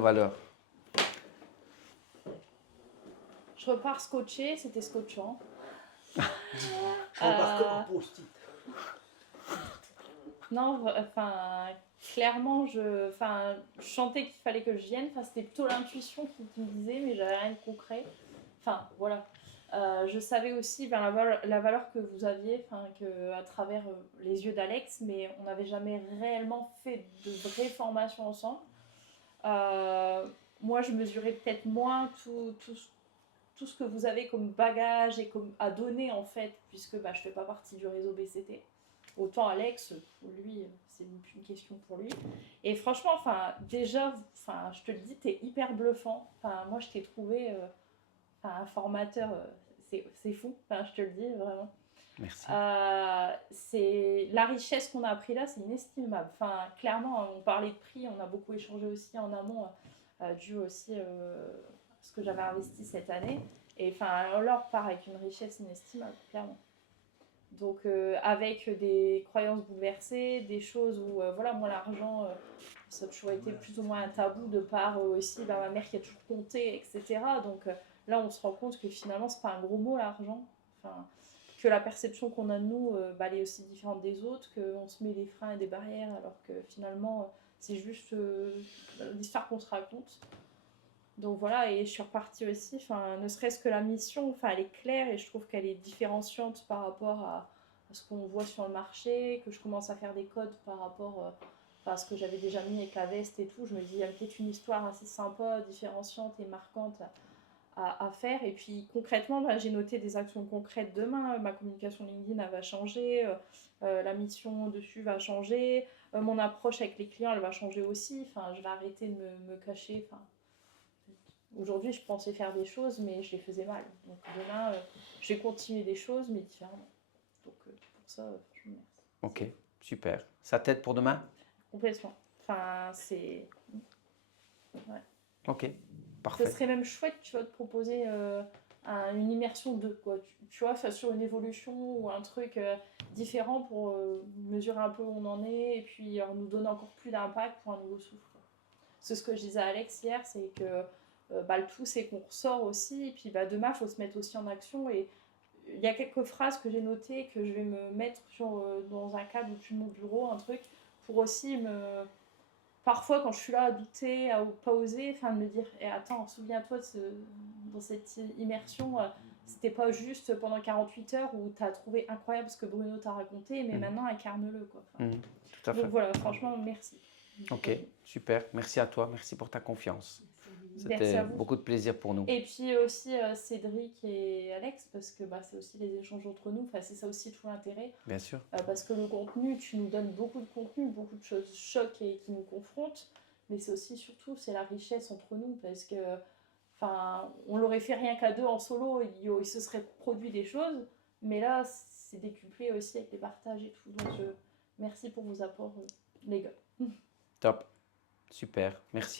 valeurs. Je repars scotché, c'était scotchant. Je remarque en post-it. Non, enfin, clairement, je sentais qu'il fallait que je vienne. Enfin, c'était plutôt l'intuition qui me disait, mais j'avais rien de concret. Enfin, voilà. Je savais aussi la valeur que vous aviez, à travers les yeux d'Alex, mais on n'avait jamais réellement fait de vraie formation ensemble. Moi, je mesurais peut-être moins tout ce que vous avez comme bagage et comme à donner en fait, puisque je ne fais pas partie du réseau BCT. Autant Alex, pour lui, c'est plus une question pour lui. Et franchement, déjà, je te le dis, t'es hyper bluffant. Moi, je t'ai trouvé un formateur, c'est fou. Je te le dis vraiment. Merci. C'est la richesse qu'on a appris là, c'est inestimable. Clairement, on parlait de prix, on a beaucoup échangé aussi en amont, dû aussi à ce que j'avais investi cette année. Et l'or part avec une richesse inestimable, clairement. Donc avec des croyances bouleversées, des choses où voilà, moi l'argent ça a toujours été plus ou moins un tabou de par aussi ma mère qui a toujours compté, etc. Donc là on se rend compte que finalement c'est pas un gros mot l'argent, que la perception qu'on a de nous elle est aussi différente des autres, qu'on se met des freins et des barrières alors que finalement c'est juste l'histoire qu'on se raconte. Donc voilà, et je suis repartie aussi, ne serait-ce que la mission, elle est claire et je trouve qu'elle est différenciante par rapport à ce qu'on voit sur le marché, que je commence à faire des codes par rapport à ce que j'avais déjà mis avec la veste et tout. Je me dis, il y a peut-être une histoire assez sympa, différenciante et marquante à faire. Et puis concrètement, j'ai noté des actions concrètes demain. Ma communication LinkedIn elle va changer, la mission dessus va changer, mon approche avec les clients elle va changer aussi. Je vais arrêter de me cacher. Aujourd'hui, je pensais faire des choses, mais je les faisais mal. Donc demain, je vais continuer des choses, mais différemment. Donc pour ça, je vous remercie. Ok, super. Ça t'aide pour demain? Complètement. C'est... Ouais. Ok, parfait. Ce serait même chouette, tu vois, de proposer une immersion 2, quoi. Tu vois, sur une évolution ou un truc différent pour mesurer un peu où on en est et puis nous donner encore plus d'impact pour un nouveau souffle. C'est ce que je disais à Alex hier, c'est que le tout, c'est qu'on ressort aussi. Et puis demain, il faut se mettre aussi en action. Et il y a quelques phrases que j'ai notées que je vais me mettre dans un cadre au-dessus de mon bureau, un truc, pour aussi me... Parfois, quand je suis là à douter, à pas oser, de me dire attends, souviens-toi dans cette immersion, c'était pas juste pendant 48 heures où tu as trouvé incroyable ce que Bruno t'a raconté, mais maintenant, incarne-le. Tout à fait. Donc voilà, franchement, merci. Ok, super. Merci à toi. Merci pour ta confiance. Merci C'était à vous. beaucoup de plaisir pour nous. Et puis aussi Cédric et Alex, parce que c'est aussi les échanges entre nous, c'est ça aussi tout l'intérêt. Bien sûr. Parce que le contenu, tu nous donnes beaucoup de contenu, beaucoup de choses choquent et qui nous confrontent, mais c'est aussi surtout c'est la richesse entre nous, parce que on l'aurait fait rien qu'à deux en solo, il se serait produit des choses, mais là c'est décuplé aussi avec les partages et tout. Donc merci pour vos apports, les gars. Top. Super. Merci.